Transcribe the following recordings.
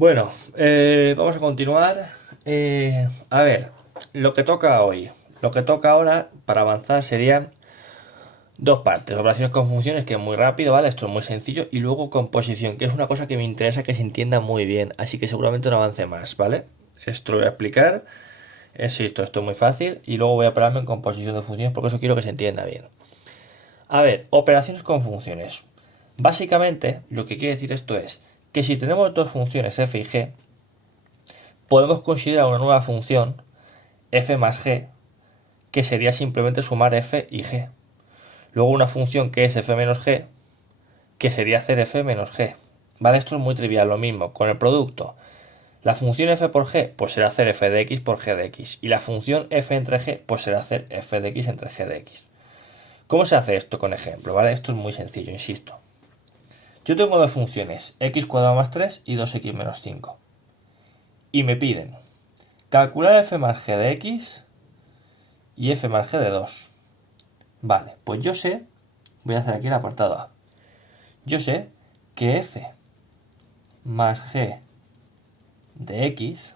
Bueno, vamos a continuar. A ver, lo que toca hoy. Lo que toca ahora para avanzar serían dos partes. Operaciones con funciones, que es muy rápido, ¿vale? Esto es muy sencillo. Y luego composición, que es una cosa que me interesa que se entienda muy bien. Así que seguramente no avance más, ¿vale? Esto lo voy a explicar. Insisto, esto es muy fácil. Y luego voy a pararme en composición de funciones porque eso quiero que se entienda bien. A ver, operaciones con funciones. Básicamente, lo que quiere decir esto es que si tenemos dos funciones f y g, podemos considerar una nueva función f más g, que sería simplemente sumar f y g. Luego una función que es f menos g, que sería hacer f menos g. ¿Vale? Esto es muy trivial, lo mismo. Con el producto, la función f por g, pues será hacer f de x por g de x. Y la función f entre g, pues será hacer f de x entre g de x. ¿Cómo se hace esto con ejemplo? ¿Vale? Esto es muy sencillo, insisto. Yo tengo dos funciones, x cuadrado más 3 y 2x menos 5. Y me piden calcular f más g de x y f más g de 2. Vale, pues yo sé, voy a hacer aquí el apartado A. Yo sé que f más g de x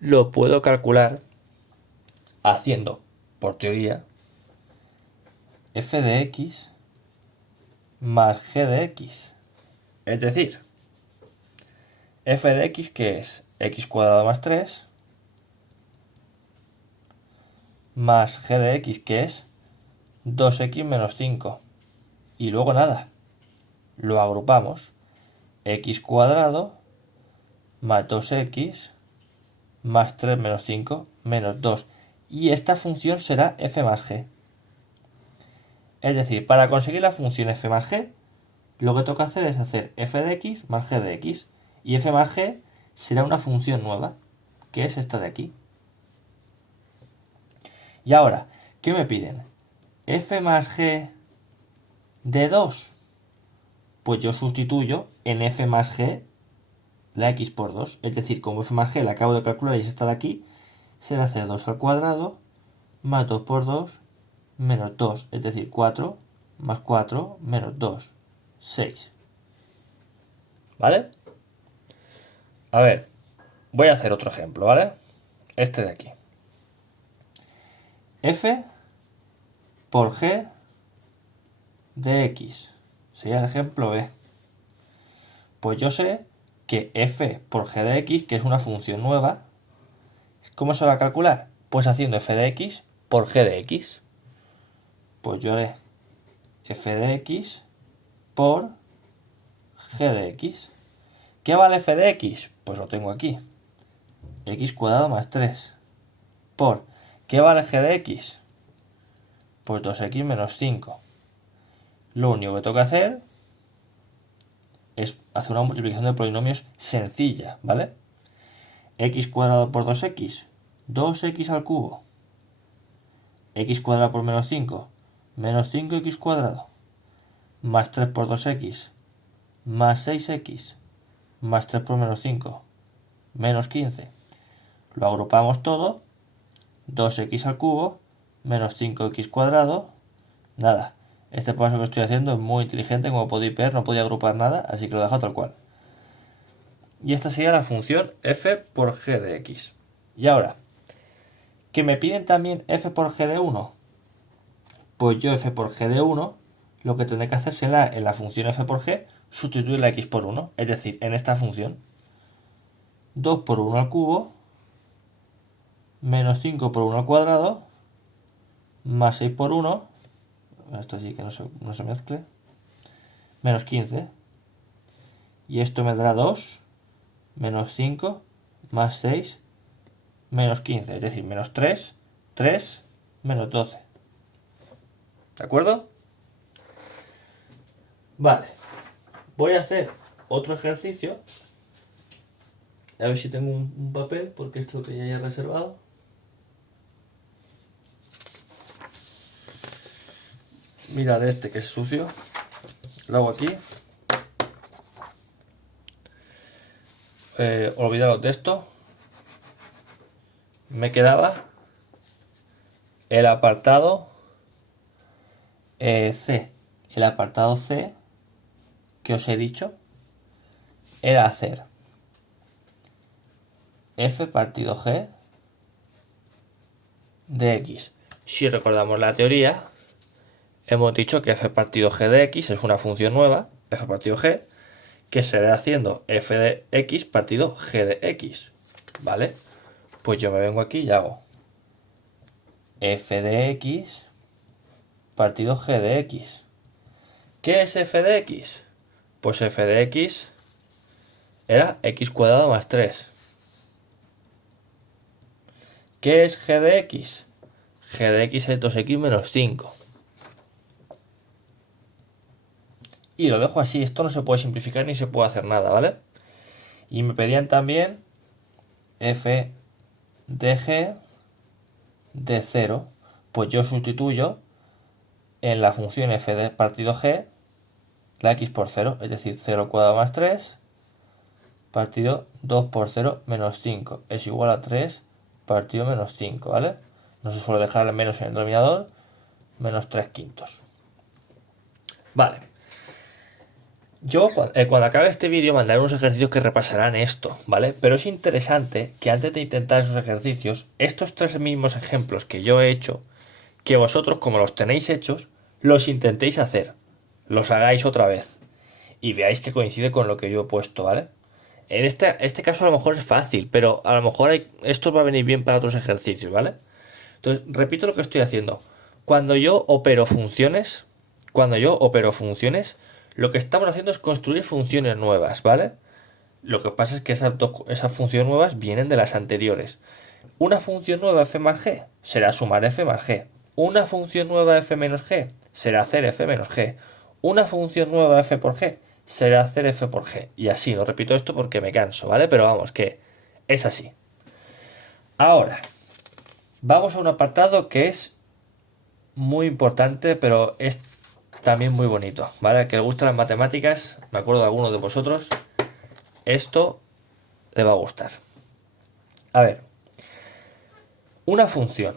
lo puedo calcular haciendo, por teoría, f de x más g de x. Es decir, f de x, que es x cuadrado más 3, más g de x, que es 2x menos 5. Y luego nada, lo agrupamos. X cuadrado más 2x más 3 menos 5 menos 2. Y esta función será f más g. Es decir, para conseguir la función f más g, lo que toca hacer es hacer f de x más g de x. Y f más g será una función nueva, que es esta de aquí. Y ahora, ¿qué me piden? F más g de 2. Pues yo sustituyo en f más g la x por 2. Es decir, como f más g la acabo de calcular y es esta de aquí, será hacer 2 al cuadrado más 2 por 2 menos 2. Es decir, 4 más 4 menos 2. 6. ¿Vale? A ver, voy a hacer otro ejemplo, ¿vale? Este de aquí. F por g de x. Sería el ejemplo B. Pues yo sé que f por g de x, que es una función nueva, ¿cómo se va a calcular? Pues haciendo f de x por g de x. Pues yo haré f de x por g de x. ¿Qué vale f de x? Pues lo tengo aquí. X cuadrado más 3. Por, ¿qué vale g de x? Pues 2x menos 5. Lo único que tengo que hacer es hacer una multiplicación de polinomios sencilla, ¿vale? X cuadrado por 2x, 2x al cubo. X cuadrado por menos 5, menos 5x cuadrado. Más 3 por 2x, más 6x, más 3 por menos 5, menos 15. Lo agrupamos todo, 2x al cubo, menos 5x cuadrado. Nada, este paso que estoy haciendo es muy inteligente, como podéis ver, no podía agrupar nada, así que lo dejo tal cual. Y esta sería la función f por g de x. Y ahora, ¿que me piden también f por g de 1? Pues yo f por g de 1, lo que tendré que hacer será en la función f por g sustituir la x por 1. Es decir, en esta función, 2 por 1 al cubo, menos 5 por 1 al cuadrado, más 6 por 1, esto sí que no se mezcle, menos 15. Y esto me dará 2, menos 5, más 6, menos 15. Es decir, menos 3, 3, menos 12. ¿De acuerdo? Vale. Voy a hacer otro ejercicio. A ver si tengo un papel, porque esto que ya he reservado. Mirad este que es sucio. Lo hago aquí. Olvidaros de esto. Me quedaba el apartado C. El apartado C que os he dicho era hacer f partido g de x. Si recordamos la teoría, hemos dicho que f partido g de x es una función nueva, f partido g, que será haciendo f de x partido g de x, ¿vale? Pues yo me vengo aquí y hago f de x partido g de x. ¿Qué es f de x? Pues f de x era x cuadrado más 3. ¿Qué es g de x? G de x es 2x menos 5. Y lo dejo así, esto no se puede simplificar ni se puede hacer nada, ¿vale? Y me pedían también f de g de 0. Pues yo sustituyo en la función f de partido g la x por 0, es decir, 0 cuadrado más 3 partido 2 por 0 menos 5 es igual a 3 partido menos 5, ¿vale? No se suele dejar el menos en el denominador, menos 3 quintos. Vale. Yo cuando acabe este vídeo mandaré unos ejercicios que repasarán esto, ¿vale? Pero es interesante que antes de intentar esos ejercicios, estos tres mismos ejemplos que yo he hecho, que vosotros, como los tenéis hechos, los intentéis hacer, los hagáis otra vez y veáis que coincide con lo que yo he puesto, ¿vale? En este caso a lo mejor es fácil, pero a lo mejor esto va a venir bien para otros ejercicios, ¿vale? Entonces, repito lo que estoy haciendo. Cuando yo opero funciones, lo que estamos haciendo es construir funciones nuevas, ¿vale? Lo que pasa es que esas funciones nuevas vienen de las anteriores. Una función nueva f más g será sumar f más g. Una función nueva f menos g será hacer f menos g. Una función nueva f por g será hacer f por g. Y así, no repito esto porque me canso, ¿vale? Pero vamos, que es así. Ahora, vamos a un apartado que es muy importante, pero es también muy bonito, ¿vale? Al que le gustan las matemáticas, me acuerdo de algunos de vosotros, esto le va a gustar. A ver, una función.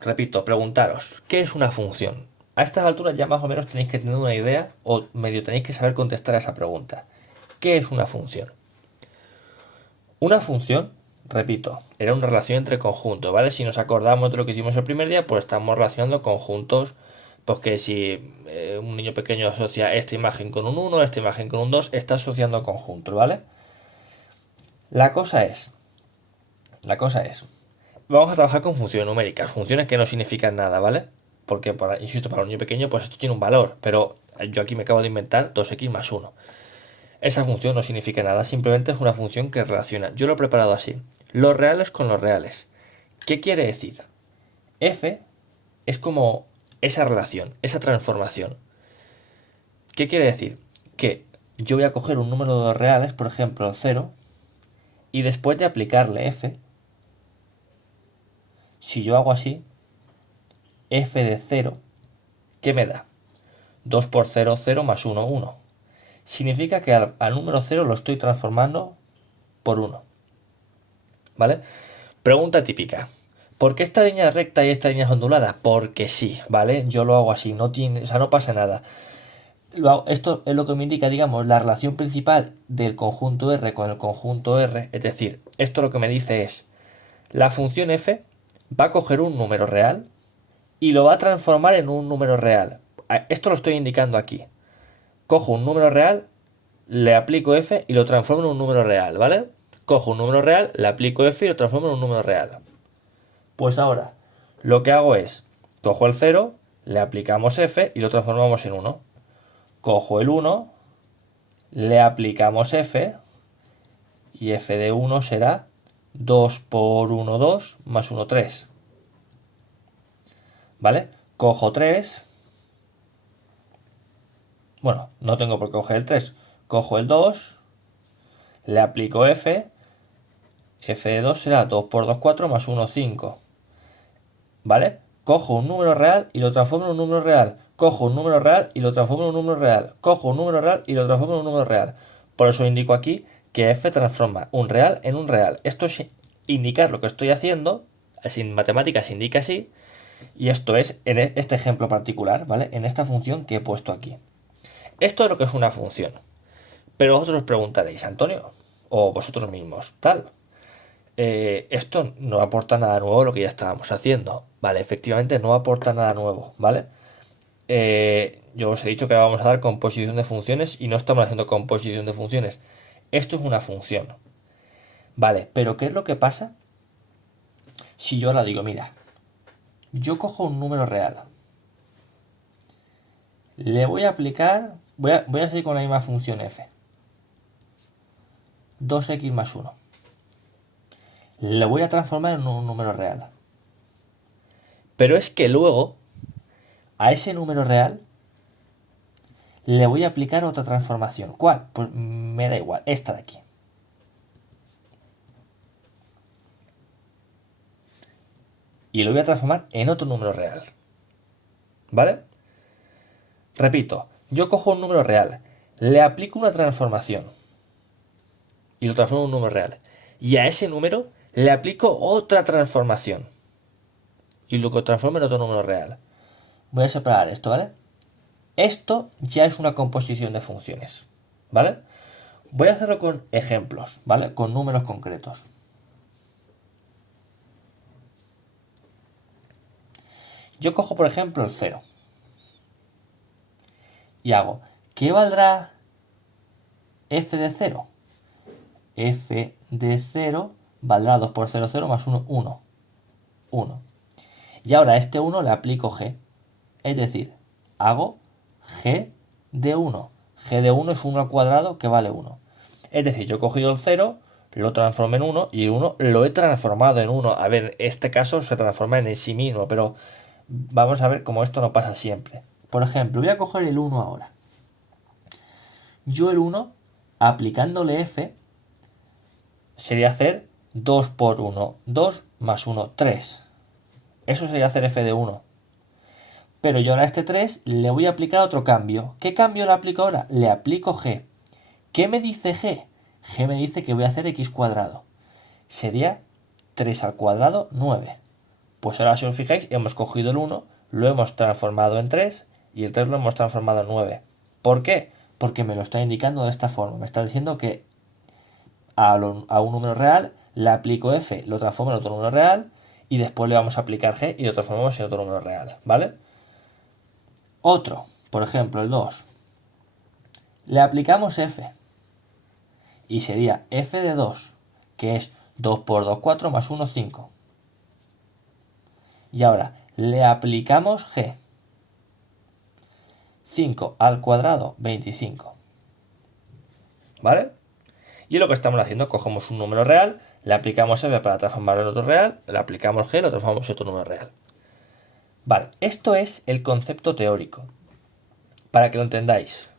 Repito, preguntaros, ¿qué es una función? A estas alturas ya más o menos tenéis que tener una idea o medio tenéis que saber contestar a esa pregunta. ¿Qué es una función? Una función, repito, era una relación entre conjuntos, ¿vale? Si nos acordamos de lo que hicimos el primer día, pues estamos relacionando conjuntos, pues que si un niño pequeño asocia esta imagen con un 1, esta imagen con un 2, está asociando conjuntos, ¿vale? La cosa es, vamos a trabajar con funciones numéricas, funciones que no significan nada, ¿vale? Porque, insisto, para un niño pequeño, pues esto tiene un valor, pero yo aquí me acabo de inventar 2x más 1. Esa función no significa nada, simplemente es una función que relaciona. Yo lo he preparado así, los reales con los reales. ¿Qué quiere decir? F es como esa relación, esa transformación. ¿Qué quiere decir? Que yo voy a coger un número de dos reales, por ejemplo 0, y después de aplicarle f, si yo hago así, f de 0, ¿qué me da? 2 por 0, 0 más 1, 1. Significa que al número 0 lo estoy transformando por 1. ¿Vale? Pregunta típica. ¿Por qué esta línea es recta y esta línea es ondulada? Porque sí, ¿vale? Yo lo hago así, no pasa nada. Esto es lo que me indica, digamos, la relación principal del conjunto R con el conjunto R. Es decir, esto lo que me dice es, la función f va a coger un número real y lo va a transformar en un número real. Esto lo estoy indicando aquí. Cojo un número real, le aplico f y lo transformo en un número real, ¿vale? Cojo un número real, le aplico f y lo transformo en un número real. Pues ahora, lo que hago es, cojo el 0, le aplicamos f y lo transformamos en 1. Cojo el 1, le aplicamos f y f de 1 será 2 por 1, 2 más 1, 3. ¿Vale? Cojo 3. Bueno, no tengo por qué coger el 3. Cojo el 2, le aplico f. F de 2 será 2 por 2, 4 más 1, 5. ¿Vale? Cojo un número real y lo transformo en un número real. Cojo un número real y lo transformo en un número real. Cojo un número real y lo transformo en un número real. Por eso indico aquí que f transforma un real en un real. Esto es indicar lo que estoy haciendo. En matemáticas se indica así. Y esto es en este ejemplo particular, ¿vale? En esta función que he puesto aquí. Esto es lo que es una función. Pero vosotros os preguntaréis, Antonio, o vosotros mismos, tal. esto no aporta nada nuevo a lo que ya estábamos haciendo. Vale, efectivamente no aporta nada nuevo, ¿vale? Yo os he dicho que vamos a dar composición de funciones y no estamos haciendo composición de funciones. Esto es una función. Vale, pero ¿qué es lo que pasa si yo ahora digo, mira, yo cojo un número real, le voy a aplicar, voy a seguir con la misma función f, 2x más 1. Le voy a transformar en un número real. Pero es que luego, a ese número real, le voy a aplicar otra transformación. ¿Cuál? Pues me da igual, esta de aquí. Y lo voy a transformar en otro número real. ¿Vale? Repito, yo cojo un número real, le aplico una transformación y lo transformo en un número real. Y a ese número le aplico otra transformación y lo transformo en otro número real. Voy a separar esto, ¿vale? Esto ya es una composición de funciones, ¿vale? Voy a hacerlo con ejemplos, ¿vale? Con números concretos. Yo cojo, por ejemplo, el 0 y hago, ¿qué valdrá f de 0? F de 0 valdrá 2 por 0, 0 más 1, 1. 1. Y ahora a este 1 le aplico g. Es decir, hago g de 1. G de 1 es 1 al cuadrado que vale 1. Es decir, yo he cogido el 0, lo transformé en 1 y el 1 lo he transformado en 1. A ver, en este caso se transforma en sí mismo, pero vamos a ver cómo esto no pasa siempre. Por ejemplo, voy a coger el 1 ahora. Yo el 1, aplicándole f, sería hacer 2 por 1, 2 más 1, 3. Eso sería hacer f de 1. Pero yo ahora a este 3 le voy a aplicar otro cambio. ¿Qué cambio le aplico ahora? Le aplico g. ¿Qué me dice g? G me dice que voy a hacer x cuadrado. Sería 3 al cuadrado, 9. Pues ahora si os fijáis, hemos cogido el 1, lo hemos transformado en 3 y el 3 lo hemos transformado en 9. ¿Por qué? Porque me lo está indicando de esta forma. Me está diciendo que a un número real le aplico f, lo transformo en otro número real y después le vamos a aplicar g y lo transformamos en otro número real, ¿vale? Otro, por ejemplo, el 2. Le aplicamos f y sería f de 2, que es 2 por 2, 4 más 1, 5. Y ahora le aplicamos g. 5 al cuadrado, 25. ¿Vale? Y lo que estamos haciendo, cogemos un número real, le aplicamos f para transformarlo en otro real, le aplicamos g, lo transformamos en otro número real. Vale, esto es el concepto teórico. Para que lo entendáis.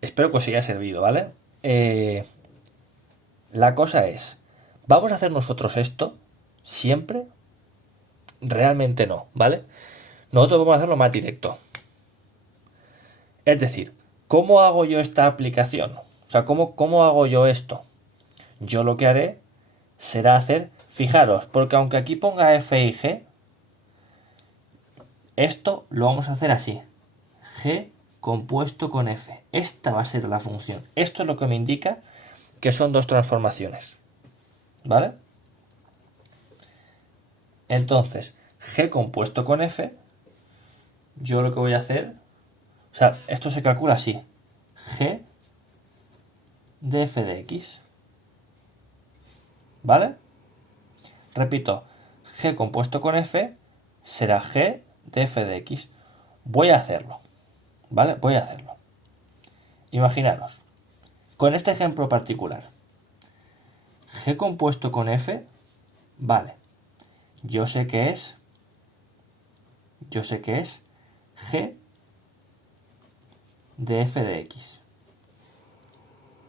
Espero que os haya servido, ¿vale? La cosa es, ¿vamos a hacer nosotros esto siempre? Realmente no, ¿vale? Nosotros vamos a hacerlo más directo. Es decir, ¿cómo hago yo esta aplicación? O sea, ¿cómo hago yo esto? Yo lo que haré será hacer, fijaros, porque aunque aquí ponga f y g, esto lo vamos a hacer así. G compuesto con f. Esta va a ser la función. Esto es lo que me indica que son dos transformaciones. ¿Vale? Entonces, g compuesto con f, yo lo que voy a hacer, o sea, esto se calcula así. G de f de x. ¿Vale? Repito, g compuesto con f será g de f de x. Voy a hacerlo. ¿Vale? Voy a hacerlo. Imaginaros, con este ejemplo particular, g compuesto con f, vale, yo sé que es g de f de x.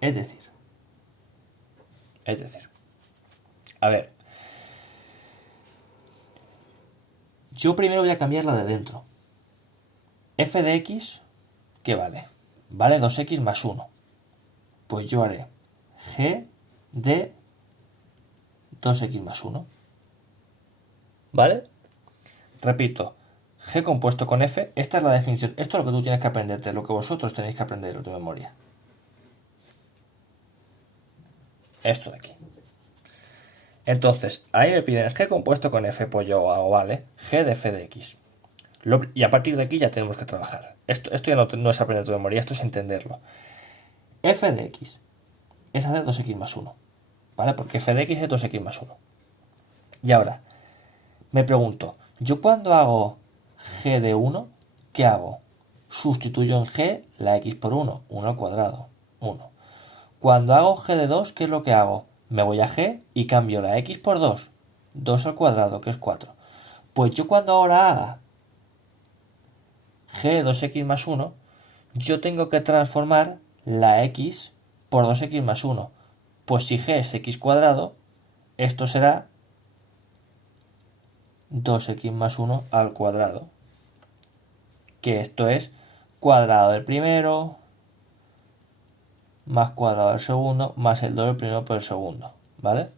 Es decir, a ver, yo primero voy a cambiar la de dentro. F de x, ¿qué vale? Vale 2x más 1. Pues yo haré g de 2x más 1. ¿Vale? Repito, g compuesto con f, esta es la definición. Esto es lo que tú tienes que aprenderte, lo que vosotros tenéis que aprender de memoria. Esto de aquí. Entonces, ahí me piden g compuesto con f, pues yo hago, vale, g de f de x. Y a partir de aquí ya tenemos que trabajar. Esto ya no es aprender de memoria, esto es entenderlo. F de x es hacer 2x más 1, ¿vale? Porque f de x es 2x más 1. Y ahora, me pregunto, yo cuando hago g de 1, ¿qué hago? Sustituyo en g la x por 1, 1 al cuadrado, 1. Cuando hago g de 2, ¿qué es lo que hago? Me voy a g y cambio la x por 2, 2 al cuadrado, que es 4. Pues yo cuando ahora haga g de 2x más 1, yo tengo que transformar la x por 2x más 1. Pues si g es x cuadrado, esto será 2x más 1 al cuadrado. Que esto es cuadrado del primero más cuadrado del segundo más el 2 del primero por el segundo. ¿Vale?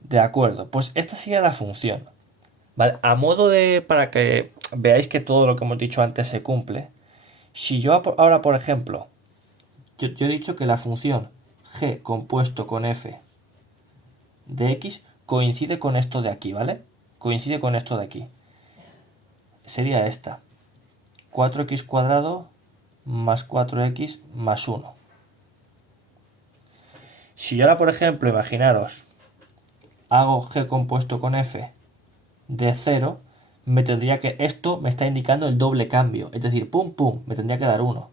De acuerdo, pues esta sería la función. ¿Vale? A modo de, para que veáis que todo lo que hemos dicho antes se cumple, si yo ahora, por ejemplo, yo he dicho que la función g compuesto con f de x coincide con esto de aquí, ¿vale? Coincide con esto de aquí. Sería esta. 4x cuadrado más 4x más 1. Si yo ahora, por ejemplo, imaginaros, hago g compuesto con f de 0, me tendría que, esto me está indicando el doble cambio, es decir, pum, pum, me tendría que dar 1.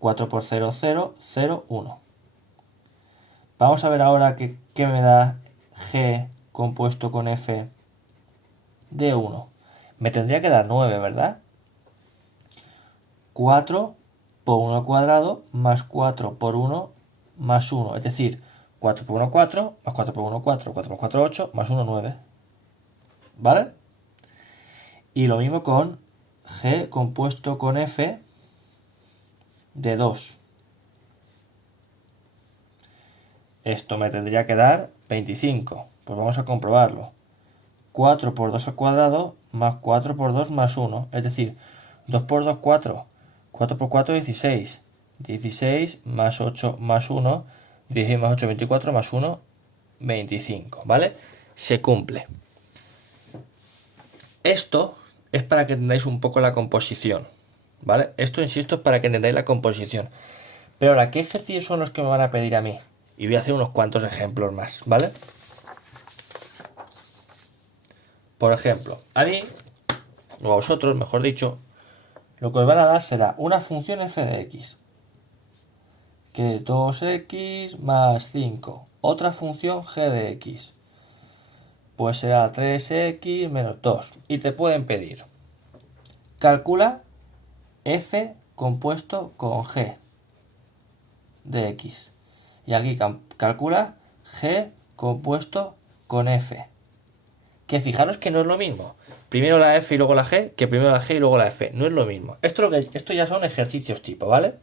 4 por 0, 0, 0, 1. Vamos a ver ahora qué me da g compuesto con f de 1. Me tendría que dar 9, ¿verdad? 4 por 1 al cuadrado más 4 por 1 más 1. Es decir, 4 por 1, 4, más 4 por 1, 4, 4 por 4, 8, más 1, 9. ¿Vale? Y lo mismo con g compuesto con f de 2. Esto me tendría que dar 25. Pues vamos a comprobarlo. 4 por 2 al cuadrado más 4 por 2 más 1. Es decir, 2 por 2, 4. 4 por 4, 16. 16 más 8 más 1. 16 más 8, 24 más 1, 25. ¿Vale? Se cumple. Esto es para que entendáis un poco la composición. ¿Vale? Esto, insisto, es para que entendáis la composición. Pero ahora, ¿qué ejercicios son los que me van a pedir a mí? Y voy a hacer unos cuantos ejemplos más, ¿vale? Por ejemplo, a mí, o a vosotros, mejor dicho, lo que os van a dar será una función f de x, que es 2x más 5. Otra función g de x, pues será 3x menos 2. Y te pueden pedir, calcula f compuesto con g de x. Y aquí calcula g compuesto con f. Que fijaros que no es lo mismo. Primero la f y luego la g, que primero la g y luego la f. No es lo mismo. Esto ya son ejercicios tipo, ¿vale?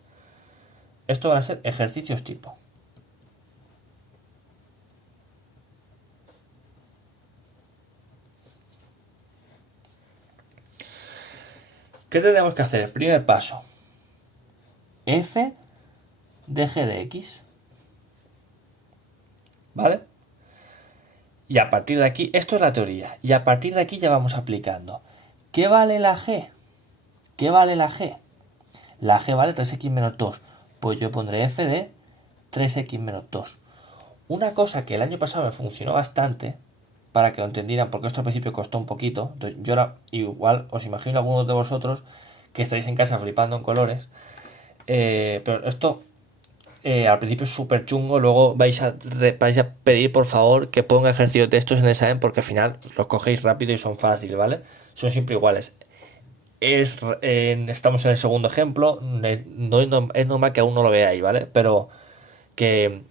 Esto van a ser ejercicios tipo. ¿Qué tenemos que hacer? Primer paso. F de g de x. ¿Vale? Y a partir de aquí, esto es la teoría. Y a partir de aquí ya vamos aplicando. ¿Qué vale la g? ¿Qué vale la g? La g vale 3x menos 2. Pues yo pondré f de 3x menos 2. Una cosa que el año pasado me funcionó bastante, para que lo entendieran, porque esto al principio costó un poquito. Entonces yo ahora igual os imagino a algunos de vosotros que estaréis en casa flipando en colores. Pero esto al principio es súper chungo. Luego vais a pedir por favor que ponga ejercicios de estos en el examen, porque al final los cogéis rápido y son fáciles, ¿vale? Son siempre iguales. Estamos en el segundo ejemplo. Es normal que aún no lo veáis, ¿vale? Pero que,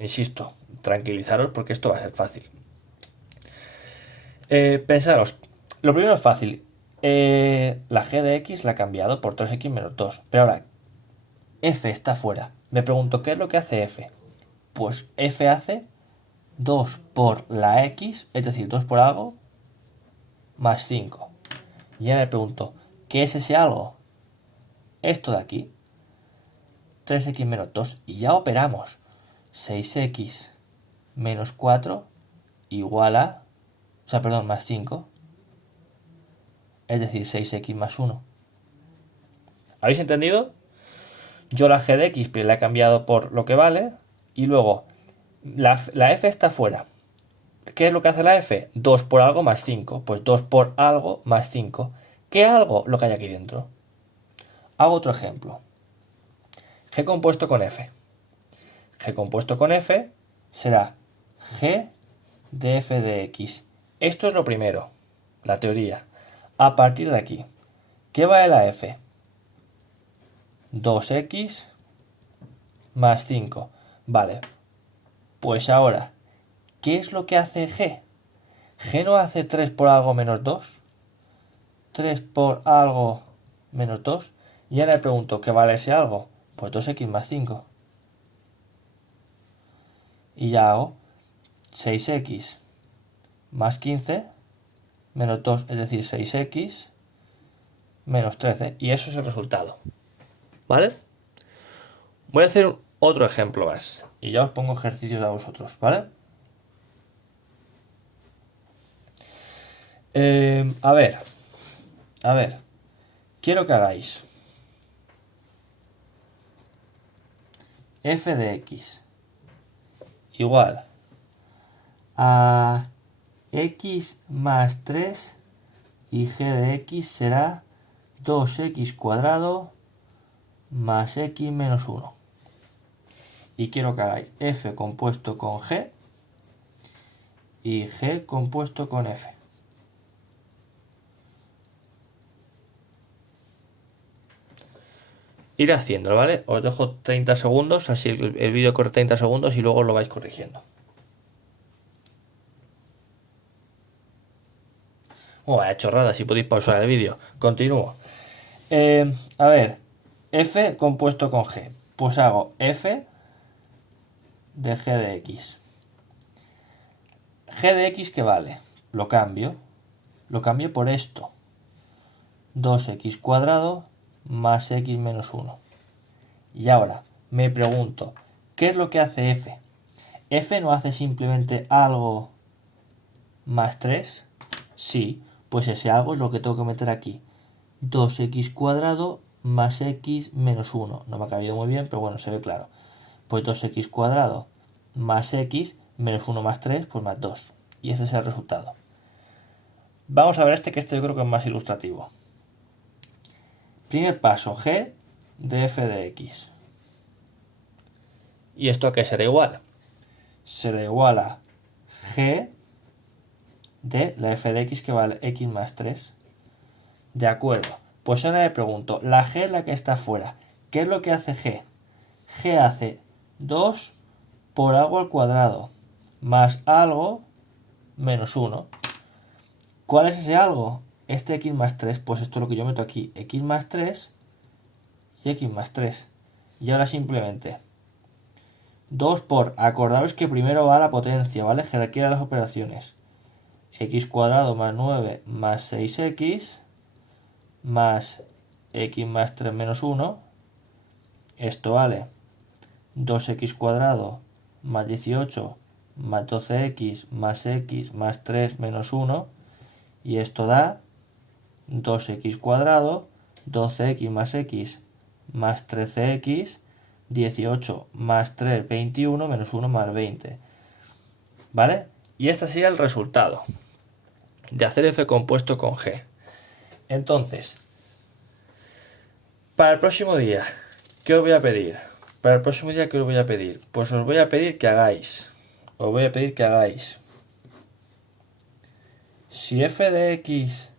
insisto, tranquilizaros porque esto va a ser fácil. Pensaros, lo primero es fácil. La g de x la he cambiado por 3x menos 2. Pero ahora, f está fuera. Me pregunto, ¿qué es lo que hace f? Pues f hace 2 por la x, es decir, 2 por algo, más 5. Y ahora me pregunto, ¿qué es ese algo? Esto de aquí. 3x menos 2. Y ya operamos. 6x menos 4 igual a, más 5, es decir, 6x más 1. ¿Habéis entendido? Yo la g de x la he cambiado por lo que vale y luego la f está fuera. ¿Qué es lo que hace la f? 2 por algo más 5. Pues 2 por algo más 5. ¿Qué algo? Lo que hay aquí dentro. Hago otro ejemplo. G compuesto con f. G compuesto con f será g de f de x. Esto es lo primero, la teoría. A partir de aquí, ¿qué vale la f? 2x más 5. Vale, pues ahora, ¿qué es lo que hace g? G no hace 3 por algo menos 2. 3 por algo menos 2. Y ahora le pregunto, ¿qué vale ese algo? Pues 2x más 5. Y ya hago 6x más 15 menos 2, es decir, 6x menos 13. Y eso es el resultado. ¿Vale? Voy a hacer otro ejemplo más. Y ya os pongo ejercicios a vosotros, ¿vale? A ver. Quiero que hagáis f de x igual a x más 3 y g de x será 2x cuadrado más x menos 1. Y quiero que hagáis f compuesto con g y g compuesto con f. Ir haciéndolo, ¿vale? Os dejo 30 segundos, así el vídeo corre 30 segundos y luego lo vais corrigiendo. Vaya chorrada, si podéis pausar el vídeo. Continúo. A ver, f compuesto con g. Pues hago f de g de x. G de x, ¿qué vale? Lo cambio por esto. 2x cuadrado más x menos 1. Y ahora me pregunto, ¿qué es lo que hace f? ¿F no hace simplemente algo más 3? Sí, pues ese algo es lo que tengo que meter aquí. 2x cuadrado más x menos 1. No me ha cabido muy bien, pero bueno, se ve claro. Pues 2x cuadrado más x menos 1 más 3, pues más 2. Y ese es el resultado. Vamos a ver que yo creo que es más ilustrativo. Primer paso, g de f de x. ¿Y esto a qué será igual? Será igual a g de la f de x, que vale x más 3. De acuerdo. Pues ahora le pregunto, la g es la que está fuera. ¿Qué es lo que hace g? G hace 2 por algo al cuadrado más algo menos 1. ¿Cuál es ese algo? Este x más 3, pues esto es lo que yo meto aquí. X más 3 y x más 3. Y ahora simplemente 2 por, acordaos que primero va la potencia, ¿vale? Jerarquía de las operaciones. X cuadrado más 9 más 6x más x más 3 menos 1. Esto vale 2x cuadrado más 18 más 12x más 3 menos 1. Y esto da 2x cuadrado, 12x más x más 13x, 18 más 3, 21, menos 1 más 20. ¿Vale? Y este sería el resultado de hacer f compuesto con g. Entonces, para el próximo día, ¿qué os voy a pedir? Para el próximo día, ¿qué os voy a pedir? Pues os voy a pedir que hagáis. Si f de x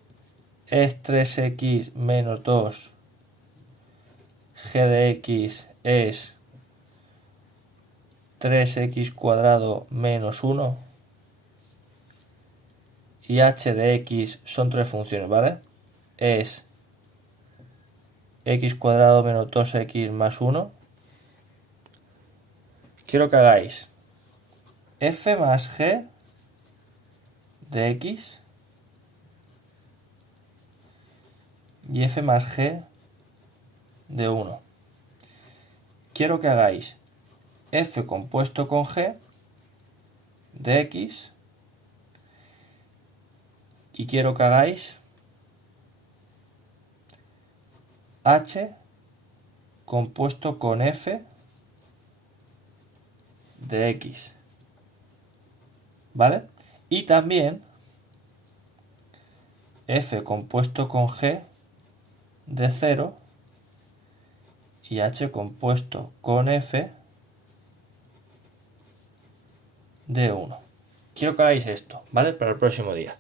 es 3x menos 2, g de x es 3x cuadrado menos 1 y h de x son tres funciones, ¿vale? Es x cuadrado menos 2x más 1. Quiero que hagáis f más g de x y f más g de 1. Quiero que hagáis f compuesto con g de x, y quiero que hagáis h compuesto con f de x, ¿vale? Y también f compuesto con g de 0 y h compuesto con f de 1. Quiero que hagáis esto, ¿vale? Para el próximo día.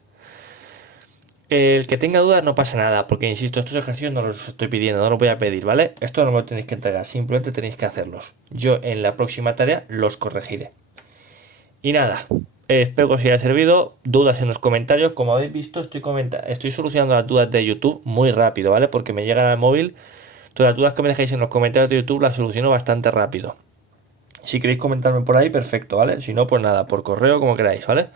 El que tenga dudas no pasa nada, porque insisto, estos ejercicios no los estoy pidiendo, no los voy a pedir, ¿vale? Esto no me lo tenéis que entregar, simplemente tenéis que hacerlos. Yo en la próxima tarea los corregiré. Y nada, espero que os haya servido. Dudas en los comentarios, como habéis visto, estoy solucionando las dudas de YouTube muy rápido, ¿vale? Porque me llegan al móvil. Todas las dudas que me dejéis en los comentarios de YouTube las soluciono bastante rápido. Si queréis comentarme por ahí, perfecto, ¿vale? Si no, pues nada, por correo, como queráis, ¿vale?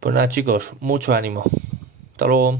Pues nada, chicos, mucho ánimo. Hasta luego.